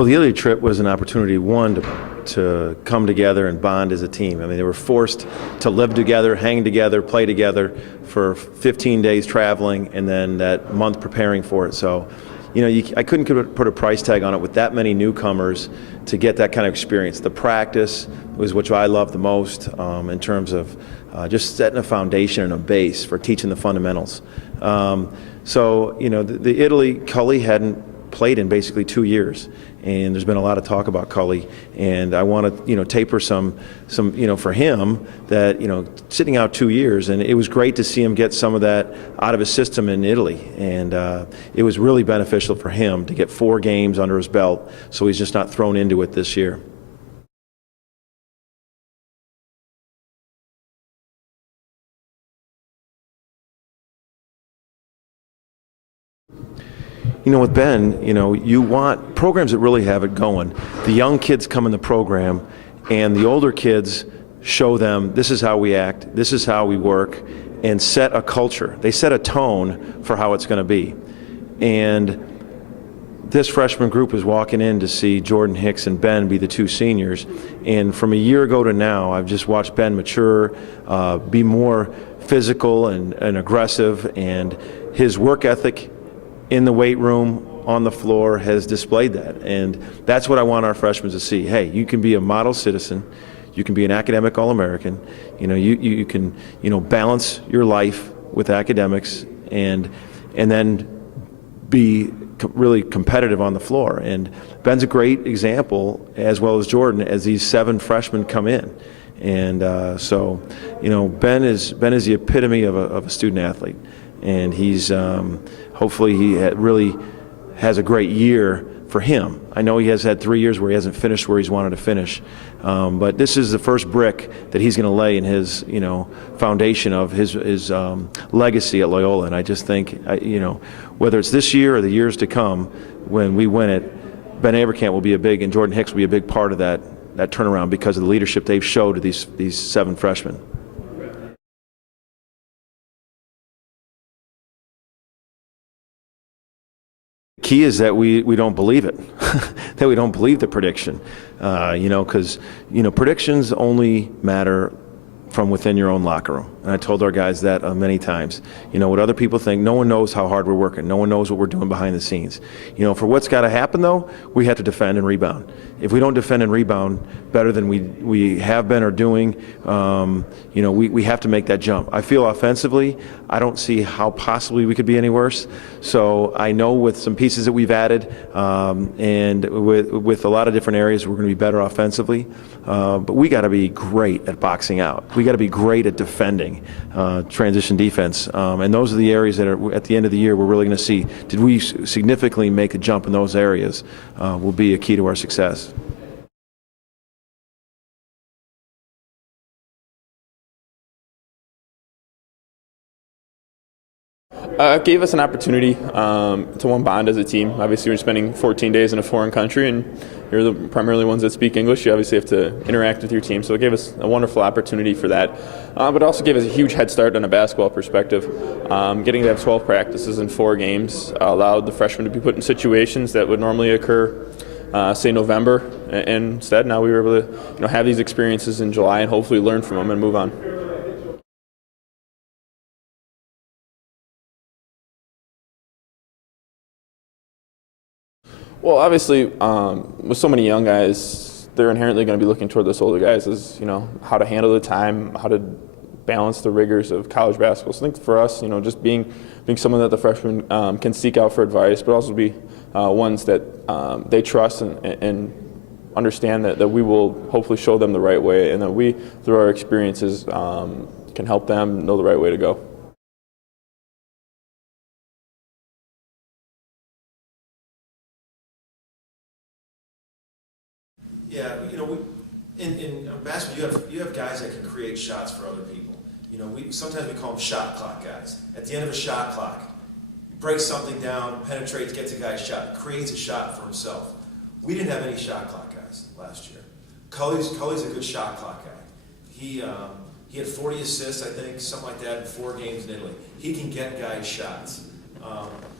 Well, the Italy trip was an opportunity, one, to come together and bond as a team. I mean, they were forced to live together, hang together, play together for 15 days traveling, and then that month preparing for it. So, I couldn't put a price tag on it with that many newcomers to get that kind of experience. The practice was what I loved the most in terms of just setting a foundation and a base for teaching the fundamentals. The Italy, Cully hadn't played in basically 2 years, and there's been a lot of talk about Cully, and I want to taper some for him that sitting out 2 years, and it was great to see him get some of that out of his system in Italy, and it was really beneficial for him to get 4 games under his belt, so he's just not thrown into it this year. With Ben, you want programs that really have it going. The young kids come in the program, and the older kids show them this is how we act, this is how we work, and set a culture. They set a tone for how it's going to be. And this freshman group is walking in to see Jordan Hicks and Ben be the 2 seniors. And from a year ago to now, I've just watched Ben mature, be more physical and aggressive, and his work ethic in the weight room, on the floor, has displayed that. And that's what I want our freshmen to see. Hey, you can be a model citizen, you can be an academic All-American, you can balance your life with academics and then be really competitive on the floor. And Ben's a great example, as well as Jordan, as these 7 freshmen come in. And Ben is the epitome of a student athlete, and he's hopefully he really has a great year for him. I know he has had 3 years where he hasn't finished where he's wanted to finish, but this is the first brick that he's going to lay in his foundation of his legacy at Loyola. And I just think whether it's this year or the years to come, when we win it, Ben Averkamp will be and Jordan Hicks will be a big part of that turnaround because of the leadership they've showed to these 7 freshmen. Key is that we don't believe it, that we don't believe the prediction, because predictions only matter from within your own locker room. And I told our guys that many times. What other people think, no one knows how hard we're working. No one knows what we're doing behind the scenes. For what's got to happen, though, we have to defend and rebound. If we don't defend and rebound better than we have been or doing, we have to make that jump. I feel offensively, I don't see how possibly we could be any worse. So I know with some pieces that we've added and with a lot of different areas, we're going to be better offensively. But we got to be great at boxing out. We got to be great at defending, transition defense, and those are the areas that are at the end of the year we're really going to see. Did we significantly make a jump in those areas? Will be a key to our success. It gave us an opportunity to one, bond as a team. Obviously, we're spending 14 days in a foreign country, and you're the primarily ones that speak English. You obviously have to interact with your team, so it gave us a wonderful opportunity for that. But it also gave us a huge head start on a basketball perspective. Getting to have 12 practices in 4 games allowed the freshmen to be put in situations that would normally occur, say November, and instead now we were able to have these experiences in July and hopefully learn from them and move on. Well, obviously, with so many young guys, they're inherently going to be looking toward those older guys as, how to handle the time, how to balance the rigors of college basketball. So I think for us, just being someone that the freshmen can seek out for advice, but also be ones that they trust and understand that we will hopefully show them the right way, and that we, through our experiences, can help them know the right way to go. Yeah, in basketball, you have guys that can create shots for other people. Sometimes we call them shot clock guys. At the end of a shot clock, he breaks something down, penetrates, gets a guy's shot, creates a shot for himself. We didn't have any shot clock guys last year. Cully's a good shot clock guy. He had 40 assists, I think, something like that, in 4 games in Italy. He can get guys shots.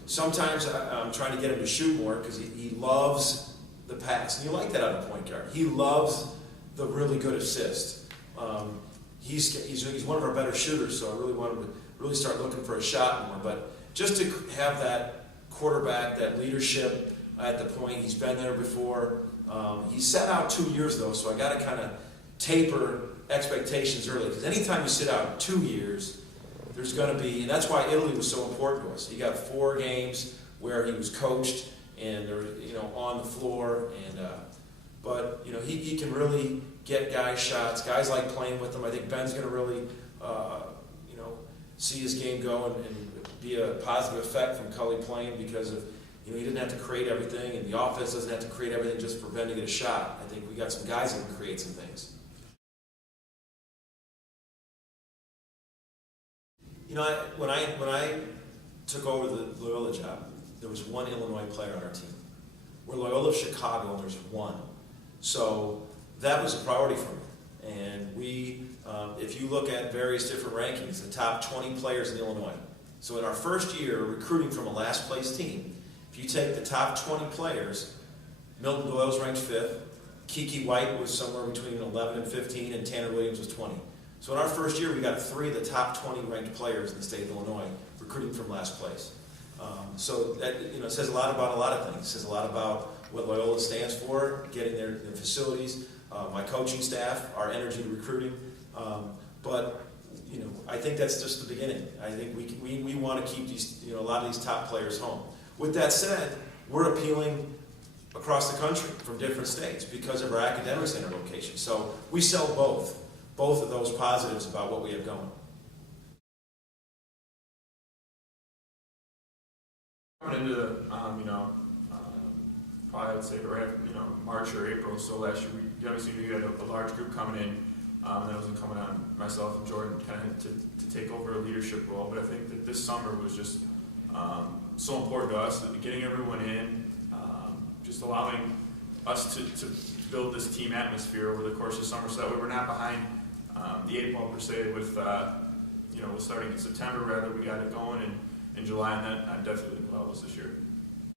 Sometimes I'm trying to get him to shoot more because he loves the pass. And you like that out of a point guard. He loves the really good assist. He's one of our better shooters, so I really wanted to really start looking for a shot more. But just to have that quarterback, that leadership at the point, he's been there before. He sat out 2 years, though, so I got to kind of taper expectations early. Because anytime you sit out 2 years, there's going to be, and that's why Italy was so important to us. He got 4 games where he was coached and on the floor, but he can really get guys shots. Guys like playing with him. I think Ben's going to really see his game go and be a positive effect from Cully Payne because of he didn't have to create everything, and the offense doesn't have to create everything just for Ben to get a shot. I think we got some guys that can create some things. When I took over the Loyola job, there was one Illinois player on our team. We're Loyola of Chicago, and there's one. So that was a priority for me. And we, if you look at various different rankings, the top 20 players in Illinois. So in our first year recruiting from a last place team, if you take the top 20 players, Milton Doyle's ranked 5th, Kiki White was somewhere between 11 and 15, and Tanner Williams was 20. So in our first year, we got 3 of the top 20 ranked players in the state of Illinois recruiting from last place. So that it says a lot about a lot of things. It says a lot about what Loyola stands for, getting their facilities, my coaching staff, our energy to recruiting. But I think that's just the beginning. I think we want to keep these a lot of these top players home. With that said, we're appealing across the country from different states because of our academic center location. So we sell both of those positives about what we have going. Coming into probably I would say right March or April. So last year we obviously knew you had a large group coming in, and that wasn't coming on myself and Jordan kind of to take over a leadership role. But I think that this summer was just so important to us, getting everyone in, just allowing us to build this team atmosphere over the course of summer, so that way we're not behind the 8 ball per se with with starting in September. Rather, we got it going in July, and that I definitely think will help us this year.